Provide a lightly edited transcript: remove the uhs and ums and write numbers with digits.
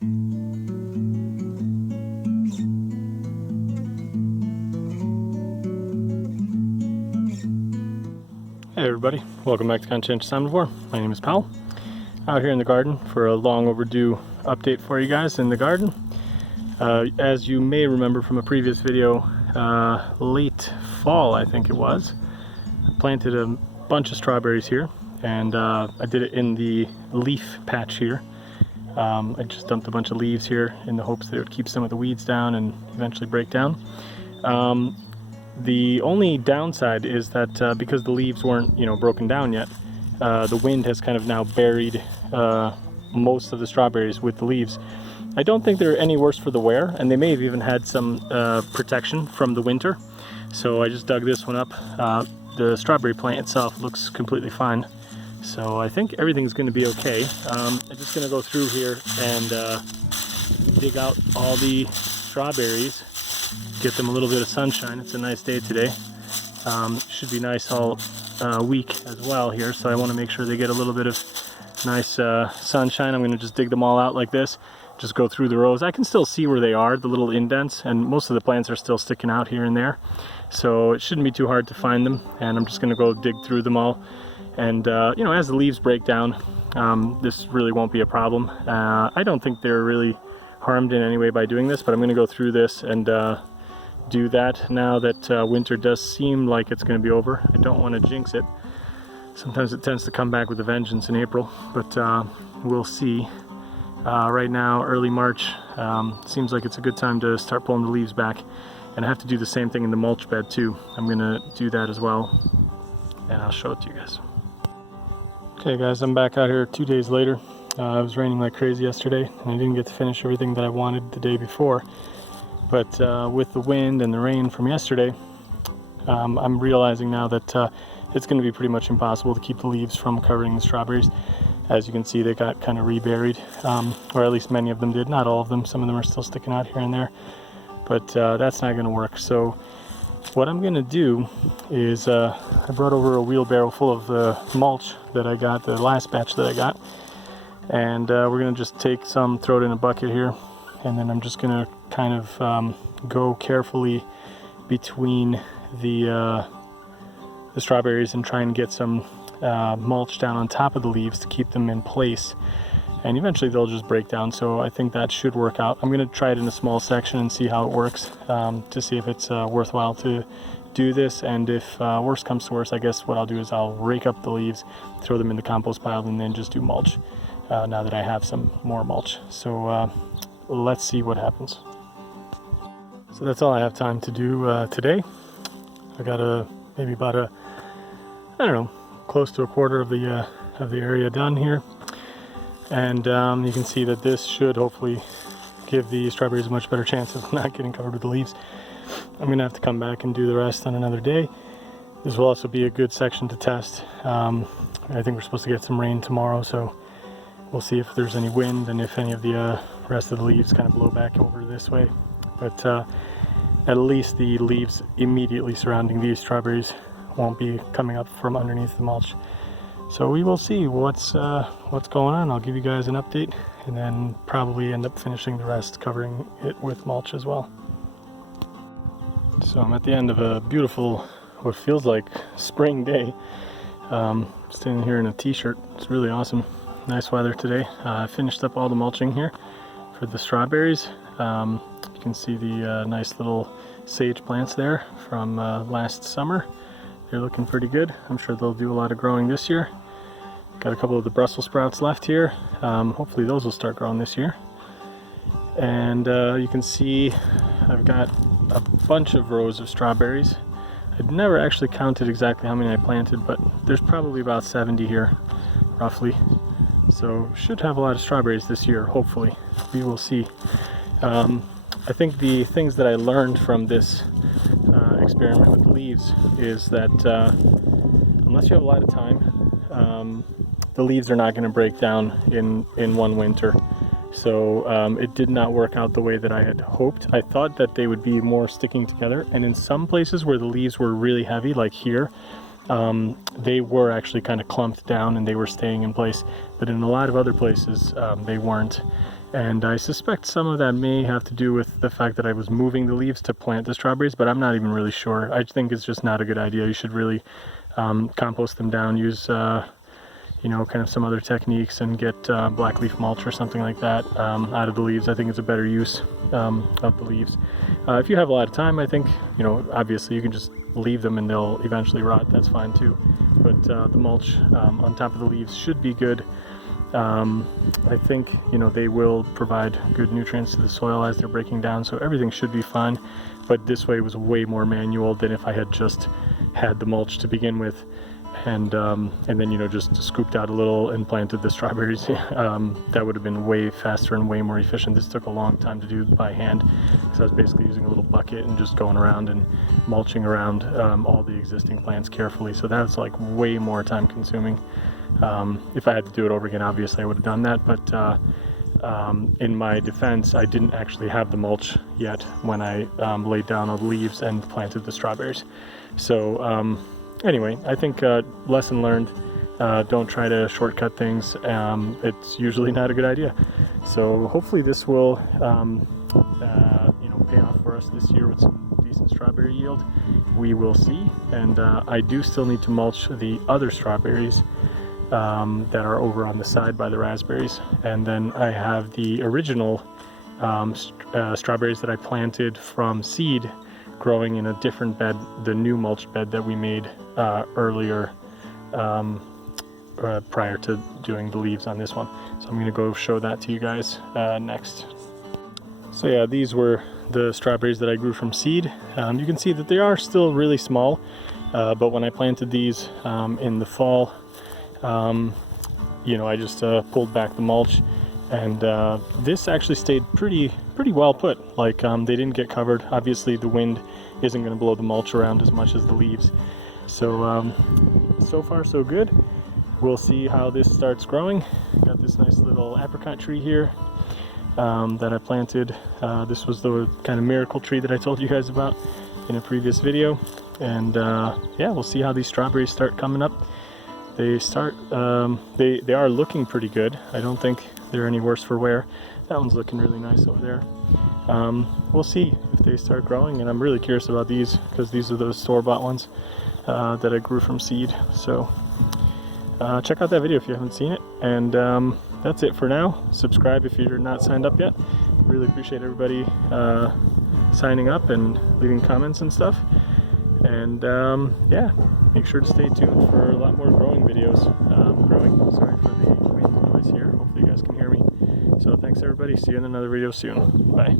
Hey everybody, welcome back to Conscientious Omnivore. My name is Powell. Out here in the garden for a long overdue update for you guys in the garden. As you may remember from a previous video, late fall I think it was, I planted a bunch of strawberries here, and I did it in the leaf patch here. I just dumped a bunch of leaves here in the hopes that it would keep some of the weeds down and eventually break down. The only downside is that because the leaves weren't, broken down yet, the wind has kind of now buried most of the strawberries with the leaves. I don't think they're any worse for the wear, and they may have even had some protection from the winter. So I just dug this one up. The strawberry plant itself looks completely fine. So I think everything's going to be okay. I'm just going to go through here and dig out all the strawberries. Get them a little bit of sunshine. It's a nice day today. Should be nice all week as well here, so I want to make sure they get a little bit of nice sunshine. I'm going to just dig them all out like this, just go through the rows. I can still see where they are, the little indents, and most of the plants are still sticking out here and there, so it shouldn't be too hard to find them. And I'm just going to go dig through them all, and as the leaves break down, this really won't be a problem. I don't think they're really harmed in any way by doing this, but I'm going to go through this and do that now that winter does seem like it's going to be over. I don't want to jinx it. Sometimes it tends to come back with a vengeance in April, but we'll see. Right now, early March, seems like it's a good time to start pulling the leaves back, and I have to do the same thing in the mulch bed too. I'm going to do that as well, and I'll show it to you guys. Okay guys, I'm back out here 2 days later. It was raining like crazy yesterday, and I didn't get to finish everything that I wanted the day before. But with the wind and the rain from yesterday, I'm realizing now that it's going to be pretty much impossible to keep the leaves from covering the strawberries. As you can see, they got kind of reburied, or at least many of them did. Not all of them. Some of them are still sticking out here and there. But that's not going to work. So what I'm going to do is I brought over a wheelbarrow full of the mulch that I got, the last batch that I got. And we're going to just take some, throw it in a bucket here, and then I'm just going to kind of go carefully between the strawberries and try and get some mulch down on top of the leaves to keep them in place. And eventually they'll just break down, so I think that should work out. I'm going to try it in a small section and see how it works, to see if it's worthwhile to do this. And if worse comes to worse, I guess what I'll do is I'll rake up the leaves, throw them in the compost pile, and then just do mulch now that I have some more mulch. So let's see what happens. So that's all I have time to do today. I got maybe about I don't know, close to a quarter of the area done here, and you can see that this should hopefully give the strawberries a much better chance of not getting covered with the leaves. I'm gonna have to come back and do the rest on another day. This will also be a good section to test. I think we're supposed to get some rain tomorrow, so we'll see if there's any wind and if any of the rest of the leaves kind of blow back over this way. But at least the leaves immediately surrounding these strawberries won't be coming up from underneath the mulch. So we will see what's going on. I'll give you guys an update, and then probably end up finishing the rest, covering it with mulch as well. So I'm at the end of a beautiful, what feels like spring day. Standing here in a t-shirt. It's really awesome. Nice weather today. I finished up all the mulching here for the strawberries. You can see the nice little sage plants there from last summer. They're looking pretty good. I'm sure they'll do a lot of growing this year. Got a couple of the Brussels sprouts left here. Hopefully those will start growing this year. And you can see I've got a bunch of rows of strawberries. I'd never actually counted exactly how many I planted, but there's probably about 70 here, roughly. So should have a lot of strawberries this year, hopefully. We will see. I think the things that I learned from this experiment with the leaves is that unless you have a lot of time, the leaves are not going to break down in one winter. So it did not work out the way that I had hoped. I thought that they would be more sticking together, and in some places where the leaves were really heavy, like here, they were actually kind of clumped down and they were staying in place, but in a lot of other places they weren't. And I suspect some of that may have to do with the fact that I was moving the leaves to plant the strawberries, but I'm not even really sure. I think it's just not a good idea. You should really compost them down, use you know, kind of some other techniques, and get black leaf mulch or something like that out of the leaves. I think it's a better use of the leaves. If you have a lot of time, I think, you know, obviously you can just leave them and they'll eventually rot. That's fine too. But the mulch on top of the leaves should be good. I think, you know, they will provide good nutrients to the soil as they're breaking down, so everything should be fine. But this way was way more manual than if I had just had the mulch to begin with, and then, you know, just scooped out a little and planted the strawberries. That would have been way faster and way more efficient. This took a long time to do by hand, because I was basically using a little bucket and just going around and mulching around all the existing plants carefully. So that's like way more time consuming. If I had to do it over again, obviously I would have done that, but in my defense, I didn't actually have the mulch yet when I laid down all the leaves and planted the strawberries. So anyway, I think lesson learned. Don't try to shortcut things. It's usually not a good idea. So hopefully this will you know, pay off for us this year with some decent strawberry yield. We will see. And I do still need to mulch the other strawberries that are over on the side by the raspberries, and then I have the original strawberries that I planted from seed growing in a different bed, the new mulch bed that we made earlier prior to doing the leaves on this one. So I'm going to go show that to you guys next. So yeah, these were the strawberries that I grew from seed. You can see that they are still really small, but when I planted these in the fall, you know, I just pulled back the mulch, and this actually stayed pretty well put. Like they didn't get covered. Obviously the wind isn't going to blow the mulch around as much as the leaves. So so far so good. We'll see how this starts growing. Got this nice little apricot tree here that I planted. This was the kind of miracle tree that I told you guys about in a previous video, and yeah, we'll see how these strawberries start coming up. They start, they are looking pretty good. I don't think they're any worse for wear. That one's looking really nice over there. We'll see if they start growing, and I'm really curious about these because these are those store-bought ones that I grew from seed. So check out that video if you haven't seen it, and that's it for now. Subscribe if you're not signed up yet. Really appreciate everybody signing up and leaving comments and stuff. And yeah, make sure to stay tuned for a lot more growing videos. Sorry for the wind noise here. Hopefully you guys can hear me. So thanks everybody. See you in another video soon. Bye.